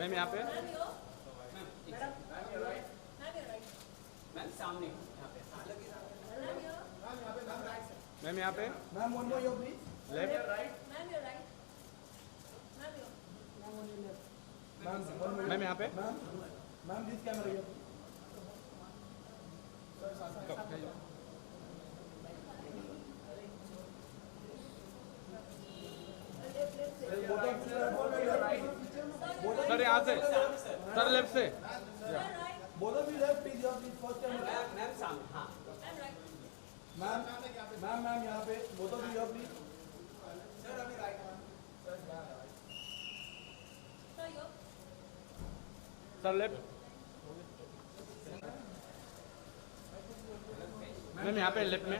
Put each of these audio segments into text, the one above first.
Ma'am यहाँ पे। Ma'am सामने यहाँ पे। मैम यहाँ पे। Ma'am one more your please. Left. Ma'am यहाँ पे। Ma'am this camera your. Sir यहाँ से, सर लेफ्ट से। Both of you left please your please first camera. Ma'am सामने हाँ। मैम यहाँ पे both of you your please. Sir left. Ma'am यहाँ पे लेफ्ट में।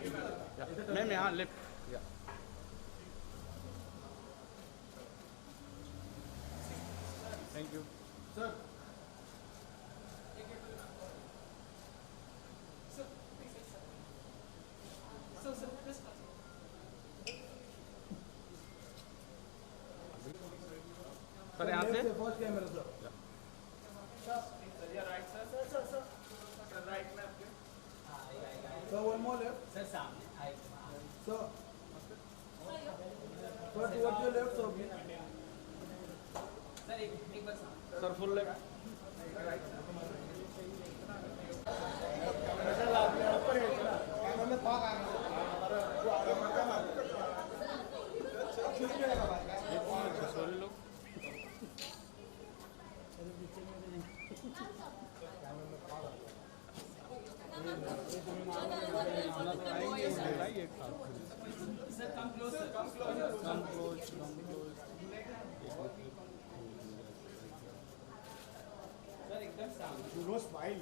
मैम यहाँ left. Thank you sir sir यहाँ से। First camera sir. Sir one more left. Sir सामने आए। Sir towards your left sir please. Sir एक बार सामने। Sir full left. सॉरी लोग। Sir come close sir come close. Sir एकदम सामने। No smile.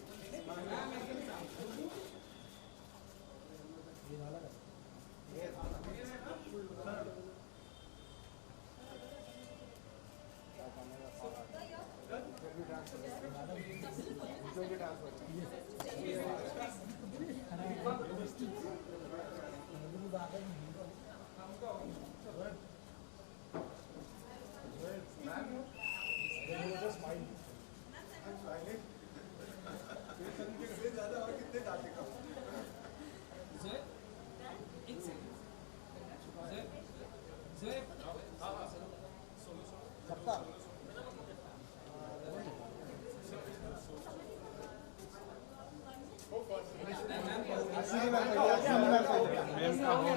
Ma'am का हो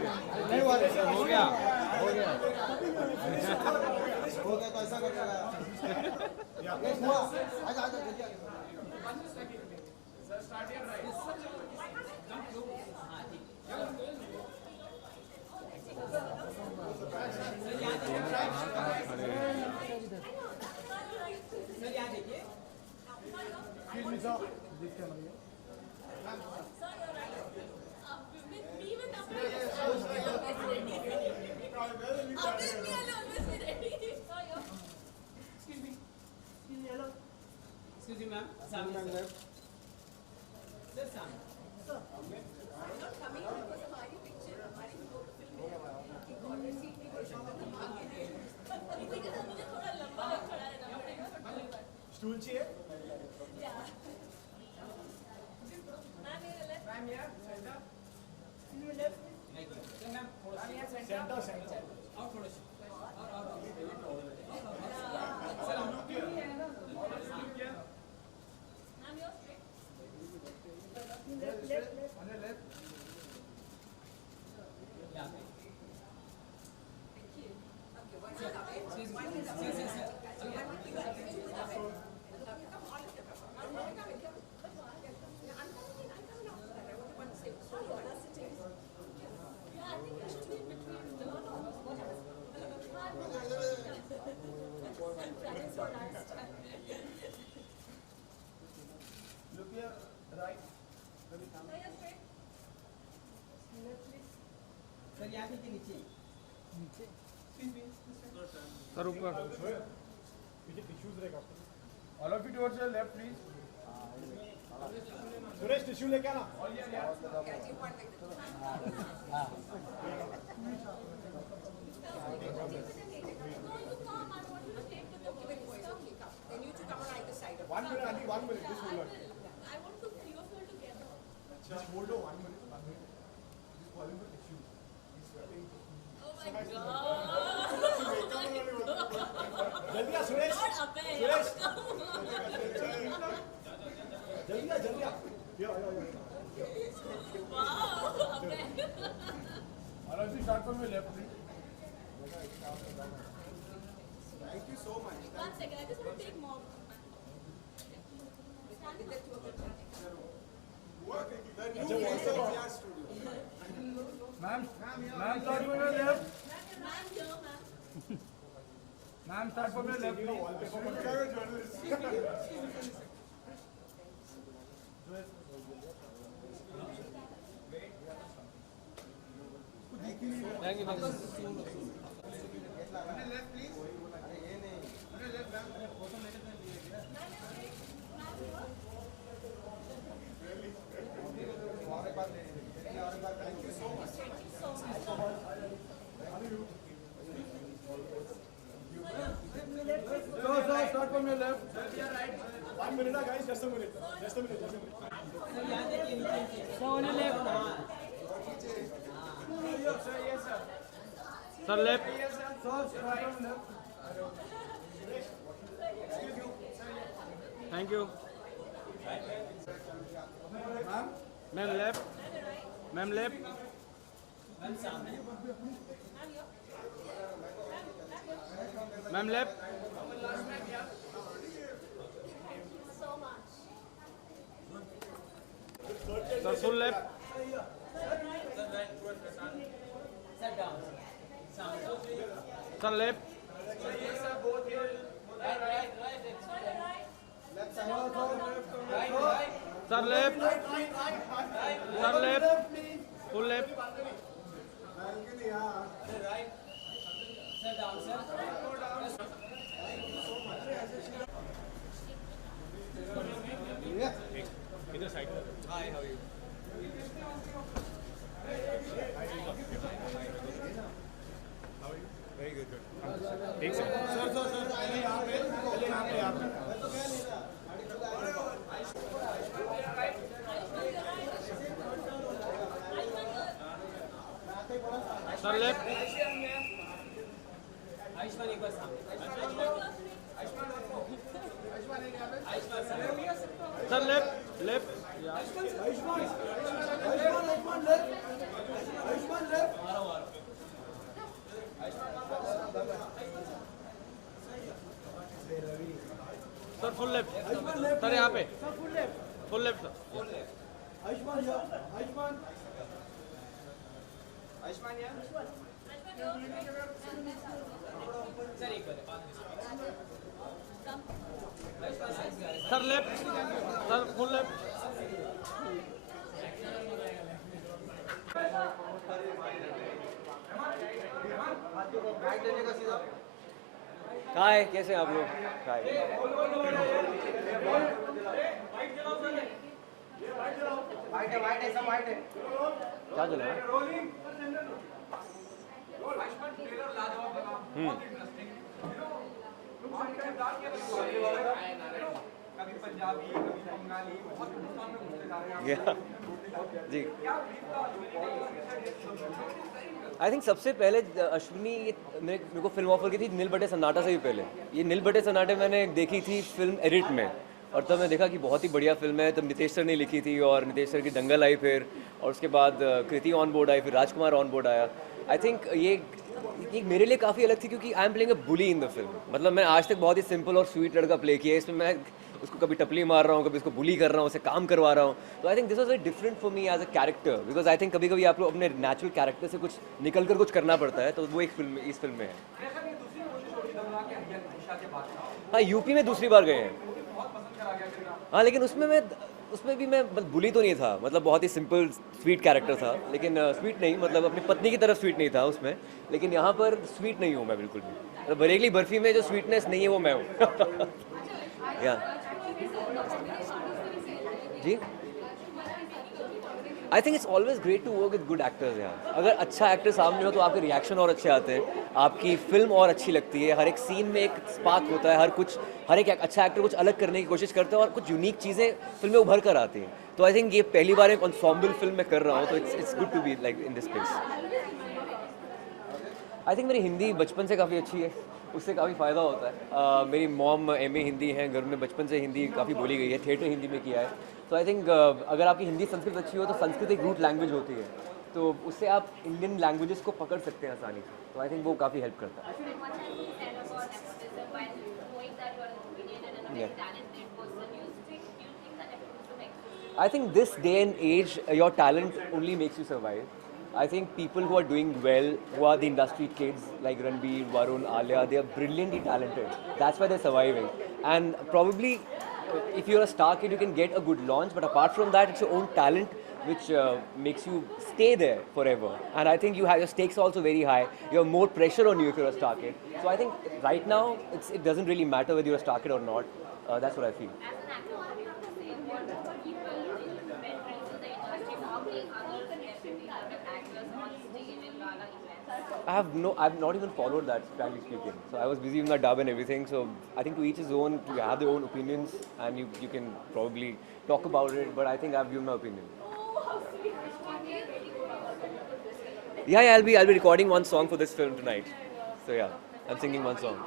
गया। हो गया तो ऐसा करना हुआ। आजा आजा जल्दी सर स्टार्ट योर राइट। हाँ ठीक है। सर यहाँ देखिए। Excuse me, ma'am. Saamne sir. Sir, saamne. Stool चाहिए। Ma'am here, center. Sir, ma'am, थोड़ा सेंटर और थोड़ा सा और सर हम लोग क्या Look here, right. सर यहाँ के नीचे सर ऊपर। पीछे टिश्यूज रहेगा। All of you towards your left, please. Suresh tissue लेके आना। Then you to come All of you start from your left, please. Thank you so much. One second, I just want to take more. The new face of Zia Studio. Ma'am, start from your left. Ma'am, here, ma'am. Ma'am, start from your left, please. So, start from your left. 1 minute, guys. Just a minute. Just a minute. Just a minute. Sir, left. So, start from left. Thank you. Ma'am, Ma'am, left. Ma'am, left. Ma'am, left. Sir, full left. Sir, left. Sir, left. Sir, left. Full left. Sir, left. Sir, left. Left. Yeah. Sir, full left. Sir, यहाँ पे. Full left, sir. Aishman here. Aishman. Sir, left. Sir, full left. कहाँ है कैसे हैं आप लोग कहाँ है? क्या चल रहा है जी आई थिंक सबसे पहले अश्विनी मेरे को फिल्म ऑफर की थी नील बटे सन्नाटा से भी पहले। ये नील बटे सन्नाटे मैंने देखी थी फिल्म एडिट में और तब मैं देखा कि बहुत ही बढ़िया फिल्म है। तब नितेश सर ने लिखी थी और नितेश सर की दंगल आई फिर और उसके बाद कृति ऑन बोर्ड आई फिर राजकुमार ऑन बोर्ड आया। आई थिंक ये मेरे लिए काफ़ी अलग थी क्योंकि I am playing a bully in the film. मतलब मैं आज तक बहुत ही सिंपल और स्वीट लड़का प्ले किया है। इसमें मैं उसको कभी टपली मार रहा हूँ कभी उसको बुली कर रहा हूँ उसे काम करवा रहा हूँ। तो I think this was very different for me as a character because I think कभी कभी आप लोग अपने नेचुरल कैरेक्टर से कुछ निकल कर कुछ करना पड़ता है। तो वो एक फिल्म इस फिल्म में है। हाँ यूपी में दूसरी बार गए हैं। हाँ लेकिन उसमें भी मैं बुली तो नहीं था। मतलब बहुत ही सिंपल स्वीट कैरेक्टर था लेकिन स्वीट नहीं मतलब अपनी पत्नी की तरफ स्वीट नहीं था उसमें। लेकिन यहाँ पर स्वीट नहीं हूँ मैं बिल्कुल भी। मतलब बरेली बर्फी में जो स्वीटनेस नहीं है वो मैं हूँ। या जी I think it's always great to work with good actors यार। अगर अच्छा एक्टर सामने हो तो आपके रिएक्शन और अच्छे आते हैं आपकी फिल्म और अच्छी लगती है। हर एक सीन में एक स्पार्क होता है। हर एक अच्छा एक्टर कुछ अलग करने की कोशिश करता है और कुछ यूनिक चीज़ें फिल्म में उभर कर आती हैं। तो आई थिंक ये पहली बार एक एंसेम्बल फिल्म में कर रहा हूँ तो it's good to be like in this space. I think मेरी हिंदी बचपन से काफ़ी अच्छी है उससे काफ़ी फ़ायदा होता है। मेरी मॉम MA हिंदी हैं, घर में बचपन से हिंदी काफ़ी बोली गई है, थिएटर हिंदी में किया है। तो आई थिंक अगर आपकी हिंदी संस्कृत अच्छी हो तो संस्कृत एक रूट लैंग्वेज होती है, तो उससे आप इंडियन लैंग्वेजेस को पकड़ सकते हैं आसानी से। तो आई थिंक वो काफ़ी हेल्प करता है। I think this day and age, your talent only makes you survive. I think people who are doing well, who are the industry kids like Ranbir, Varun, Alia, they are brilliantly talented. That's why they're surviving. And probably, if you're a star kid, you can get a good launch. But apart from that, it's your own talent which makes you stay there forever. And I think your stakes are also very high. You have more pressure on you if you're a star kid. So I think right now, it doesn't really matter whether you're a star kid or not. That's what I feel. I've not even followed that, frankly speaking. So I was busy with my dub and everything. So I think to each his own, to have their own opinions, and you can probably talk about it. But I think I've given my opinion. Yeah, I'll be recording one song for this film tonight. So yeah, I'm singing one song.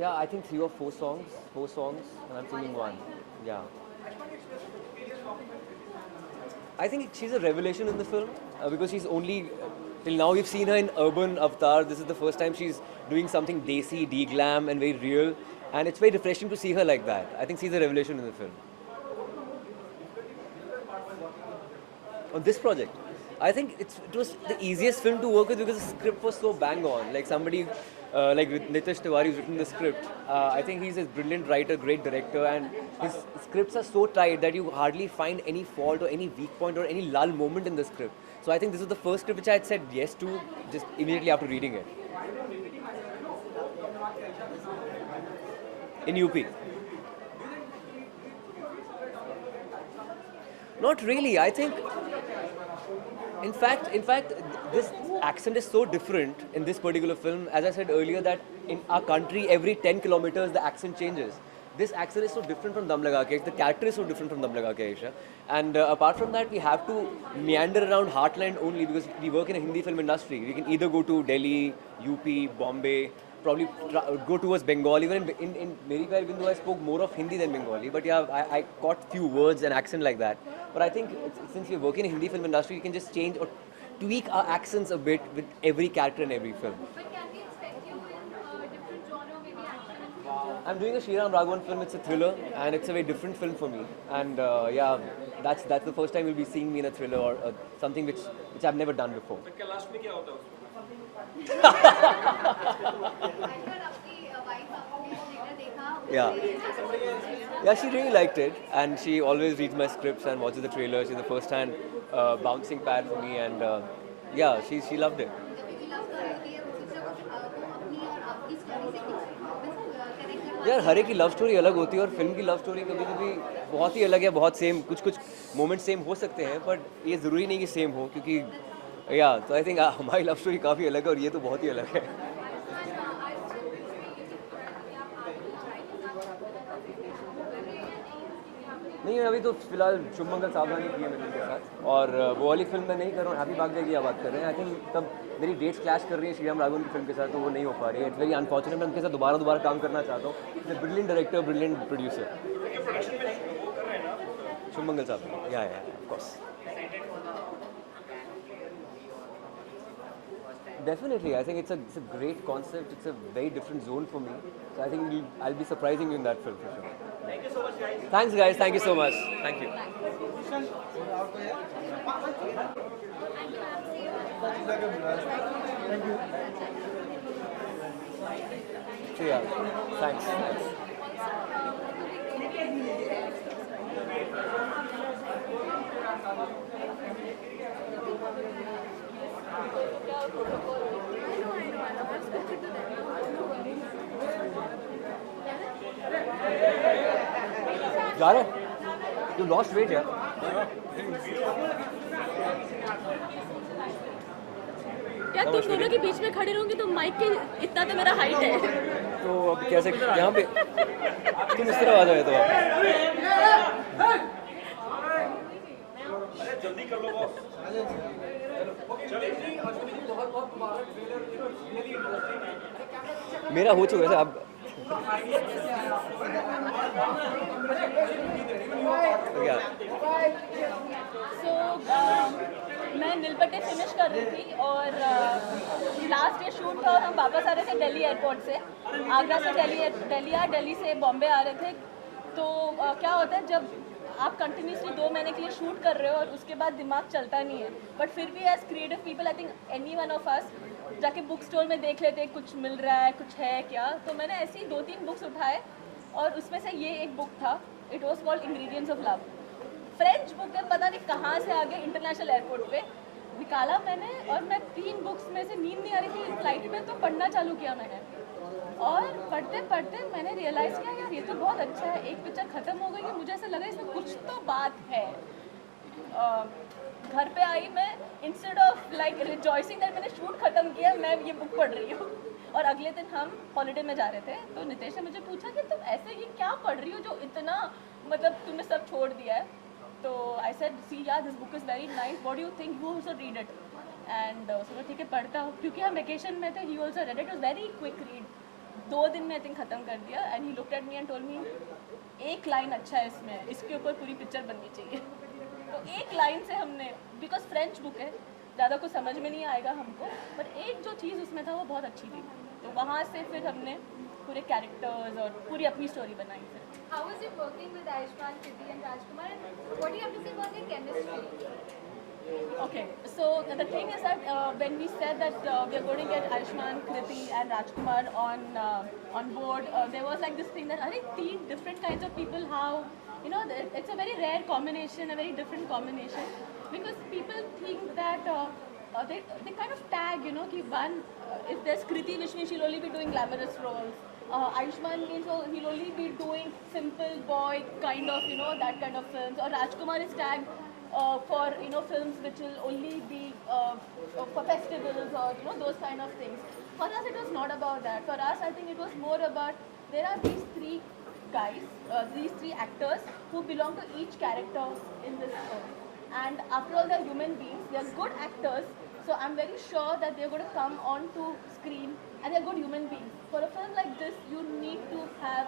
Yeah, I think 3 or 4 songs, and I'm singing one. Yeah. I think she's a revelation in the film because she's only, till now we've seen her in urban avatar. This is the first time she's doing something desi, de-glam and very real. And it's very refreshing to see her like that. I think she's a revelation in the film. On this project, I think it was the easiest film to work with because the script was so bang on. Like somebody like Nitish Tiwari who's written the script. I think he's a brilliant writer, great director, and his scripts are so tight that you hardly find any fault or any weak point or any lull moment in the script. So I think this was the first script which I had said yes to just immediately after reading it. In UP. Not really. I think, in fact, this accent is so different in this particular film. As I said earlier, that in our country, every 10 kilometers, the accent changes. This accent is so different from Dum Laga Ke. The character is so different from Dum Laga Ke Aisha. And apart from that, we have to meander around heartland only because we work in a Hindi film industry. We can either go to Delhi, UP, Bombay, probably go towards Bengal. Even in Meri Pyari Bindu, I spoke more of Hindi than Bengali. But yeah, I caught few words and accent like that. But I think since we're working in a Hindi film industry, we can just change or tweak our accents a bit with every character in every film. But can we expect you in a different genre, maybe action and thriller? I'm doing a Sriram Raghavan film. It's a thriller, and it's a very different film for me. And yeah, that's the first time you'll be seeing me in a thriller or something which I've never done before. Yeah. Yeah, she really liked it, and she always reads my scripts and watches the trailer. She's the first-hand bouncing pad for me, and yeah, she loved it. यार हर एक की love story अलग होती है और film की love story कभी कभी बहुत ही अलग है, बहुत सेम, कुछ मोमेंट सेम हो सकते हैं, बट ये ज़रूरी नहीं कि सेम हो, क्योंकि या तो आई थिंक हमारी लव स्टोरी काफ़ी अलग है और ये तो बहुत ही अलग है. नहीं, अभी तो फिलहाल शुभमंगल सावधानी की है मैंने उनके साथ, और वो वाली फिल्म मैं नहीं कर रहा हूँ, हैप्पी भाग्य की बात कर रहे हैं. आई थिंक तब मेरी डेट्स क्लैश कर रही है श्रीराम राघवन की फिल्म के साथ, तो वो नहीं हो पा रही है. It's very unfortunate. मैं उनके साथ दोबारा काम करना चाहता हूँ. Brilliant director, brilliant producer. Shubhmangal साहब, या of course. Definitely, I think it's a great concept. It's a very different zone for me. So I think I'll be surprising you in that film for sure. Thank you so much, guys. Thanks, guys. Thank you so much. Thank you. So yeah, thanks. जा रहे? You lost weight, यार. यार तुम दोनों के बीच में खड़े रहोगे तो माइक के इतना तो मेरा हाइट है. तो अब कैसे यहाँ पे तुम इस तरह आ जाए तो अरे जल्दी कर लो बॉस. चलिए बहुत मुबारक. मेरा हो चुका है अब तो क्या सो मैं नीलबट्टे फिनिश कर रही थी और लास्ट डे शूट था और हम वापस आ रहे थे दिल्ली एयरपोर्ट से, आगरा से दिल्ली से बॉम्बे आ रहे थे। तो क्या होता है जब आप कंटिन्यूसली 2 महीने के लिए शूट कर रहे हो और उसके बाद दिमाग चलता नहीं है, बट फिर भी as creative people I think any one of us जाके बुक स्टोर में देख लेते कुछ मिल रहा है, कुछ है क्या। तो मैंने ऐसी 2-3 बुक्स उठाए और उसमें से ये एक बुक था, it was called ingredients of love. French book है, पता नहीं कहाँ से आ गया, इंटरनेशनल एयरपोर्ट पे निकाला मैंने और मैं 3 बुक्स में से नींद नहीं आ रही थी फ्लाइट में, तो पढ़ना चालू किया मैंने। और पढ़ते पढ़ते मैंने रियलाइज़ किया यार ये तो बहुत अच्छा है, एक पिक्चर ख़त्म हो गई है, मुझे ऐसा लगा इसमें कुछ तो बात है। घर पे आई मैं, instead of like rejoicing that मैंने शूट ख़त्म किया, मैं ये बुक पढ़ रही हूँ। और अगले दिन हम हॉलीडे में जा रहे थे, तो नितेश ने मुझे पूछा कि तुम ऐसे ये क्या पढ़ रही हो जो इतना मतलब तुमने सब छोड़ दिया है। तो आई सेड सी यार this book is very nice, what do you think, you also read it. And उसने ठीक है पढ़ता हूँ, क्योंकि हम वेकेशन में थे, ही also read it, was very quick read, 2 दिन में आई थिंक ख़त्म कर दिया। And he looked at me and told me एक लाइन अच्छा है इसमें, इसके ऊपर पूरी पिक्चर बननी चाहिए। तो एक लाइन से हमने, बिकॉज फ्रेंच बुक है ज़्यादा कुछ समझ में नहीं आएगा हमको, बट एक जो चीज़ उसमें था वो बहुत अच्छी थी, तो वहाँ से फिर हमने पूरे कैरेक्टर्स और पूरी अपनी स्टोरी बनाई। फिर How is it working with Ayushmann, Kriti and Rajkumar, and what do you have to say about their chemistry? Okay, so the thing is that when we said that we are going to get Ayushmann, Kriti and Rajkumar on board, there was like this thing that I think 3 different kinds of people, how you know it's a very rare combination, a very different combination, because people think that they kind of tag, you know, ki one if there's Kriti, which means she'll only be doing glamorous roles. Ayushmann means he'll only be doing simple boy kind of, you know, that kind of films. Or Rajkumar is tagged for, you know, films which will only be for festivals or, you know, those kind of things. For us, it was not about that. For us, I think it was more about there are these 3 guys, these 3 actors who belong to each character in this film. And after all, they're human beings. They're good actors. So I'm very sure that they're going to come onto screen and they're good human beings. For a film like this, you need to have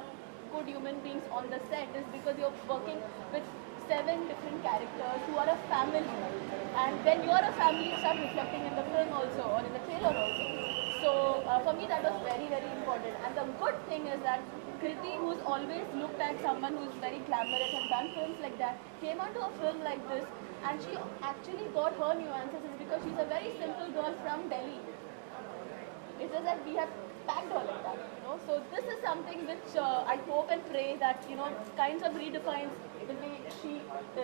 good human beings on the set, is because you're working with 7 different characters who are a family. And when you are a family, you start reflecting in the film also or in the trailer also. So for me, that was very, very important. And the good thing is that Kriti, who's always looked at someone who's very glamorous and done films like that, came onto a film like this, and she actually got her nuances, is because she's a very simple girl from Delhi. It's just that we have tagged her like that, you know. So this is something which I hope and pray that, you know, kinds of redefines the way she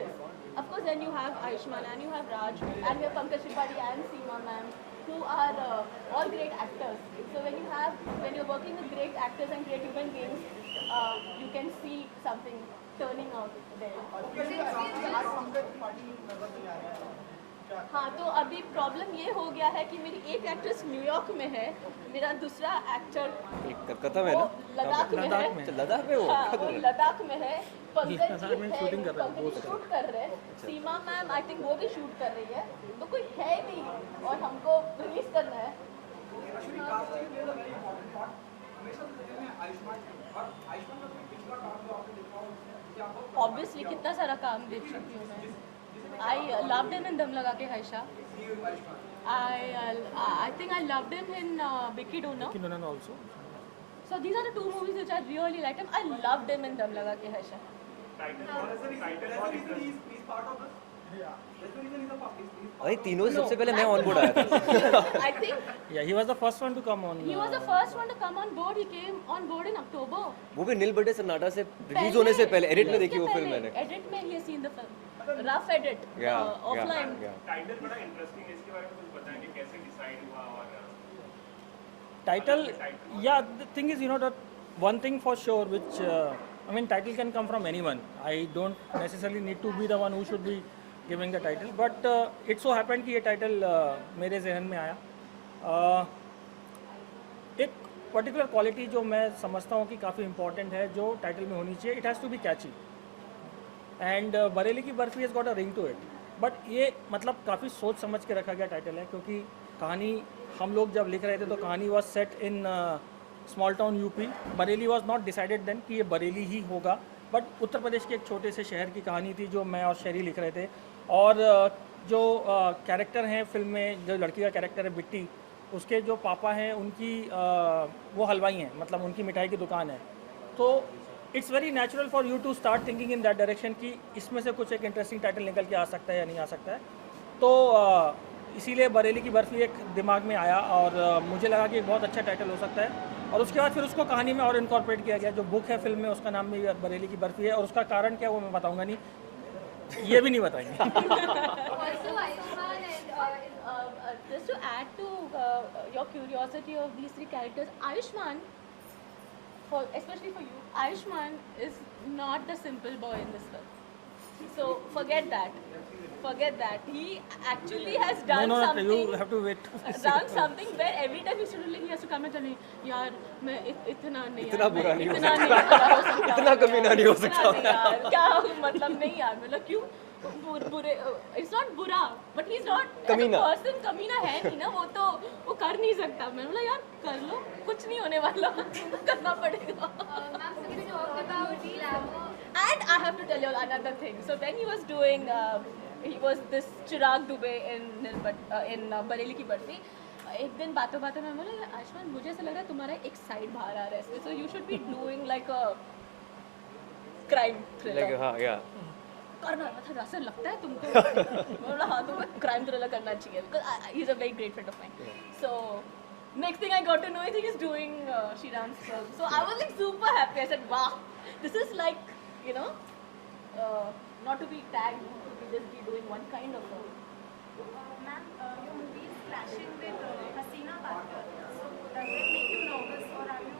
is. Of course, then you have Ayushmann and you have Raj and you have Pankaj Tripathi and Seema ma'am, who are all great actors. So when you're working with great actors and great human beings, you can see something turning out there. हाँ, तो अभी problem ये हो गया है कि मेरी एक एक्ट्रेस न्यूयॉर्क में है, मेरा दूसरा एक्टर कलकत्ता में ना, लद्दाख में है। लद्दाख में वो हाँ, वो लद्दाख में है। पंकज शूट कर रहे हैं, सीमा मैम आई थिंक वो भी शूट कर रही है, तो कोई है ही नहीं और हमको रिलीज करना है। ऑब्वियसली कितना सारा काम देख चुकी हूँ मैं। I loved him in Dum Laga Ke Haisha. I think I loved him in Vicky Donor. Vicky Donor also. So these are the 2 movies which I really liked him. I loved him in Dum Laga Ke Haisha. भाई तीनों से सबसे पहले मैं on board आया था। I think Yeah, he was the first one to come on. he was the first one to come on board. He came on board in October. वो भी नील बटे सन्नाटा से रिलीज होने से पहले, एडिट में देखी वो फिल्म मैंने। एडिट में ही seen the film. Rough edit. Offline. Title बड़ा इंटरेस्टिंग है, इसके बारे में कुछ बताएं कि कैसे डिसाइड हुआ और Title, yeah, the thing is, you know, that one thing for sure, which, I mean, title can come from anyone. I don't necessarily need to be the one who should be giving the title, but it so happened कि ये title मेरे जहन में आया। एक particular quality जो मैं समझता हूँ कि काफ़ी important है, जो title में होनी चाहिए, it has to be catchy. And Bareilly की barfi has got a ring to it. But ये मतलब काफ़ी सोच समझ के रखा गया टाइटल है, क्योंकि कहानी हम लोग जब लिख रहे थे तो कहानी was set in small town UP. Bareilly was not decided then कि ये बरेली ही होगा, बट उत्तर प्रदेश के एक छोटे से शहर की कहानी थी जो मैं और शेरी लिख रहे थे. और जो कैरेक्टर हैं फिल्म में, जो लड़की का कैरेक्टर है बिट्टी, उसके जो पापा हैं उनकी वो हलवाई हैं, मतलब उनकी मिठाई की दुकान है. तो it's very natural for you to start thinking in that direction कि इसमें से कुछ एक इंटरेस्टिंग टाइटल निकल के आ सकता है या नहीं आ सकता है. तो इसीलिए बरेली की बर्फ़ी एक दिमाग में आया और मुझे लगा कि एक बहुत अच्छा टाइटल हो सकता है. और उसके बाद फिर उसको कहानी में और इनकॉर्पोरेट किया गया. जो बुक है फिल्म में उसका नाम भी बरेली की बर्फ़ी है, और उसका कारण क्या है वो मैं बताऊंगा नहीं, ये भी नहीं बताएंगे. Also, Ayushmann and Just to add to your curiosity of these three characters, Ayushmann, especially for you, Ayushmann is not the simple boy in this film. So forget that. Forget that. He actually has done No, something. you have to wait. Done something where every time he's doing, he has to come and tell me, यार मैं इतना नहीं, इतना यार, बुरा मैं नहीं हो इतना नहीं बुरा हो सकता, इतना कमीना नहीं हो इतना सकता. नहीं यार, क्या मतलब नहीं यार, मतलब क्यों बुरे, इट्स नॉट बुरा, बट ही इज नॉट कमीना. पर्सन कमीना है नहीं ना, वो कर नहीं सकता. मैंने बोला यार कर लो, कुछ नहीं होने वाला, करना पड़ेगा. ma'am, so we talked about glamour. And I have to tell you another thing. So when he was doing, he was this Chirag Dubey in Bareilly की बर्फी. एक दिन बातों बातों में बोला, आयुष्मान मुझे ऐसा लग रहा है तुम्हारा एक साइड बाहर आ रहा है इसमें, so you should be doing like a crime thriller. Like, हाँ, yeah. करना मतलब ऐसा लगता है तुमको. मैं बोला हाँ तुम्हें crime thriller करना चाहिए, because he's a very great friend of mine. So next thing I got to know is he is doing Shriram's film. So I was like super happy. I said, wow, this is like, you know, not to be tagged, to be just be doing one kind of film. Ma'am, your movie is clashing with Hasina Patkar. So does it make you nervous, or are you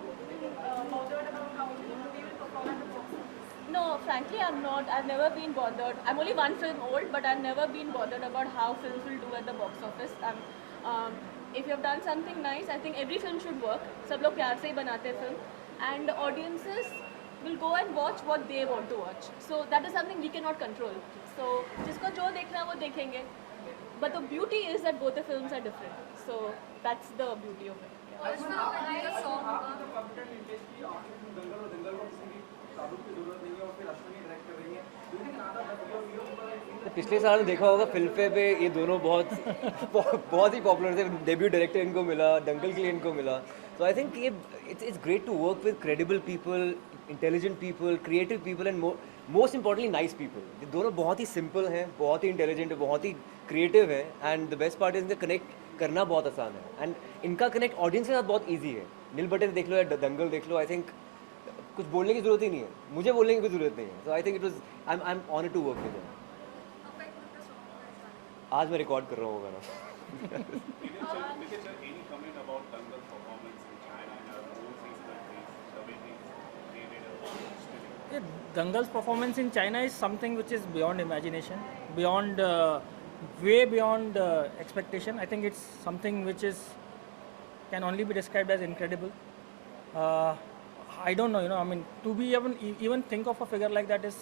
bothered about how the movie will perform at the box office? No, frankly, I'm not. I've never been bothered. I'm only one film old, but I've never been bothered about how films will do at the box office. If you have done something nice, I think every film should work. सब लोग प्यार से ही बनाते हैं film, and audiences will go and watch what they want to watch. So that is something we cannot control. So जिसको जो देखना है वो देखेंगे. But the beauty is that both the films are different. So that's the beauty of it. Also, I saw पिछले साल देखा होगा फिल्म फेयर पे ये दोनों बहुत ही पॉपुलर थे. डेब्यू डायरेक्टर इनको मिला, दंगल के लिए इनको मिला. So I think ये it's great to work with credible people, intelligent people, creative people and most importantly nice people. ये दोनों बहुत ही simple हैं, बहुत ही intelligent है, बहुत ही creative है, and the best part is इनका connect करना बहुत आसान है, and इनका connect audience के साथ बहुत easy है. नील बटे देख लो या दंगल देख लो, I think कुछ बोलने की जरूरत ही नहीं है, मुझे बोलने की कोई जरूरत नहीं है. So I think it was I'm honored to work with them. आज मैं रिकॉर्ड कर रहा हूँ गाना. Nikhil sir, any comment about Dangal's performance in China and our overseas countries, the way they did a Yeah, Dangal's performance in China is something which is beyond imagination, beyond way beyond expectation. I think it's something which is can only be described as incredible. I don't know, I mean, to be even think of a figure like that is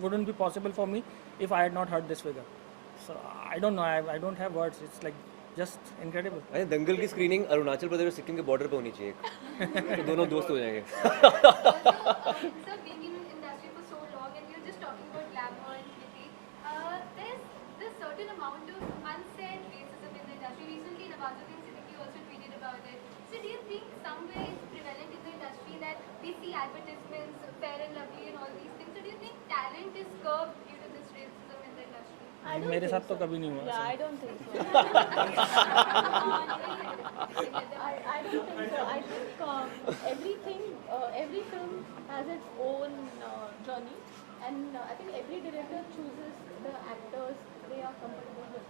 wouldn't be possible for me if I had not heard this figure. So I don't know. I don't have words. It's like just incredible. अरे दंगल की screening Arunachal Pradesh और सिक्किम के border पे होनी चाहिए. तो दोनों दोस्त हो जाएंगे. Also, sir, being in industry for so long, and you're just talking about glamour and beauty, there's certain amount of unsaid racism in the industry. Recently, Nawazuddin Siddiqui also tweeted about it. So, do you think somewhere it's prevalent in the industry that we see advertisements, Fair and Lovely, and all these things? So, do you think talent is curbed due to this racism in the industry? I don't मेरे think साथ तो so. कभी नहीं हुआ. Yeah, I don't think so. I don't think so. I think every film has its own journey, and I think every director chooses the actors they are comfortable with.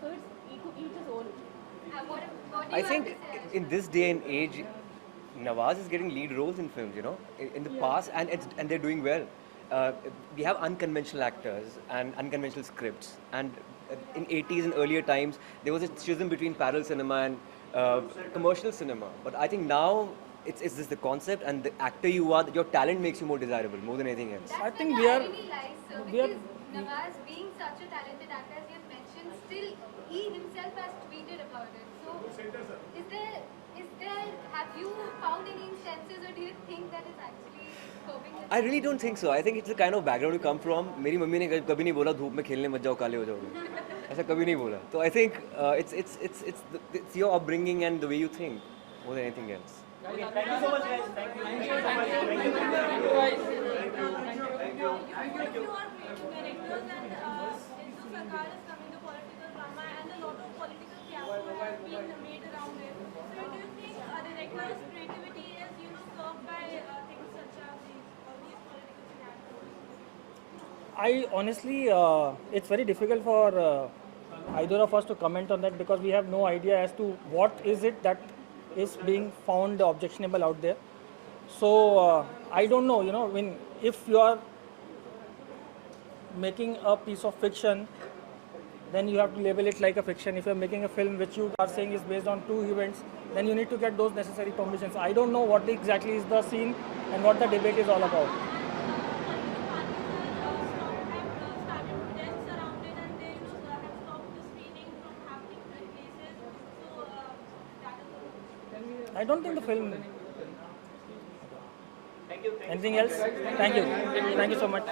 So it's to each his own. What do I you think have to say? in this day and age, Nawaz is getting lead roles in films. In the past, and they're doing well. We have unconventional actors and unconventional scripts, and in 80s and earlier times there was a schism between parallel cinema and commercial cinema. But I think now it's just the concept and the actor you are, your talent makes you more desirable more than anything else. That's I where think the we are- irony lies, sir, we are- because Nawaz, being such a talented actor, as you have mentioned, still he himself has tweeted about it. So, have you found I really don't think so. I think it's the kind of background you come from. मेरी mummy ने कभी नहीं बोला धूप में खेलने मत जाओ काले हो जाओगे, ऐसा कभी नहीं बोला. So I think it's your upbringing and the way you think more than anything else. Thank you so much, guys. Thank you. You are creative directors and Hindu Sarkar is coming to political drama and a lot of political fiasco has been made around it. So do you think directors' creativity is served by things such as all these political fiascos? I honestly, it's very difficult for either of us to comment on that because we have no idea as to what is it that is being found objectionable out there. So I don't know, when if you are making a piece of fiction, then you have to label it like a fiction. If you are making a film which you are saying is based on true events, then you need to get those necessary permissions. I don't know what exactly is the scene and what the debate is all about. I don't think the film. Thank you. Anything else? Thank you. Thank you so much.